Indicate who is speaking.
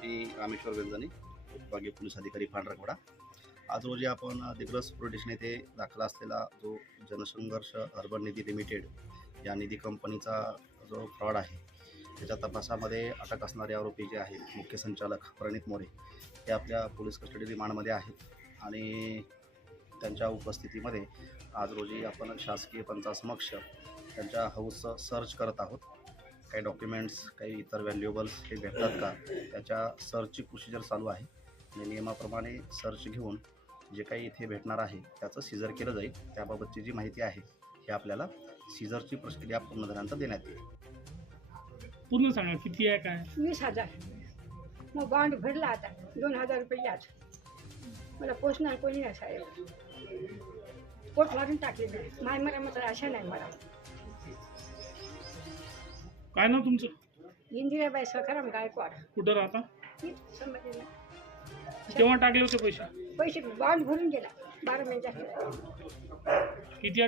Speaker 1: मी रामेश्वर व्यंजने विभागीय पोलीस अधिकारी पांढरकवडा आज रोजी आपण दिग्रस पोलीस स्टेशन येथे दाखल असलेला जो जनसंघर्ष अर्बन निधी लिमिटेड या निधी कंपनीचा जो फ्रॉड आहे त्याच्या तपासामध्ये अटक असणारे आरोपी जे आहेत मुख्य संचालक प्रणित मोरे हे आपल्या पोलीस कस्टडी रिमांडमध्ये आहेत आणि त्यांच्या उपस्थितीमध्ये आज रोजी आपण शासकीय पंचासमक्ष त्यांच्या हौस सर्च करत आहोत. काही डॉक्युमेंट्स काही इतर व्हॅल्युएबल्स हे भेटतात का? त्याच्या सर्चची प्रोसिजर चालू आहे. आणि नियमाप्रमाणे सर्च घेऊन जे काही इथे भेटणार आहे त्याचं सीझर केलं जाईल. त्याबाबतची जी माहिती आहे ही आपल्याला सीझरची प्रक्रिया पूर्ण झाल्यानंतर देण्यात येईल.
Speaker 2: पूर्ण सांगा किती आहे काय?
Speaker 3: वीस हजार. मग बॉन्ड भरला आता दोन हजार रुपये याच मला पोचणार कोणी नाही साहेब. पोट मारून टाकले नाही. माय मरा मात्र आशा नाही मला.
Speaker 2: काय ना तुमचं?
Speaker 3: इंदिराबाई सखाराम गायकवाड.
Speaker 2: कुठं राहता? केव्हा टाकले होते पैसे?
Speaker 3: पैसे बॉन्ड भरून गेला. बारा महिन्यात
Speaker 2: किती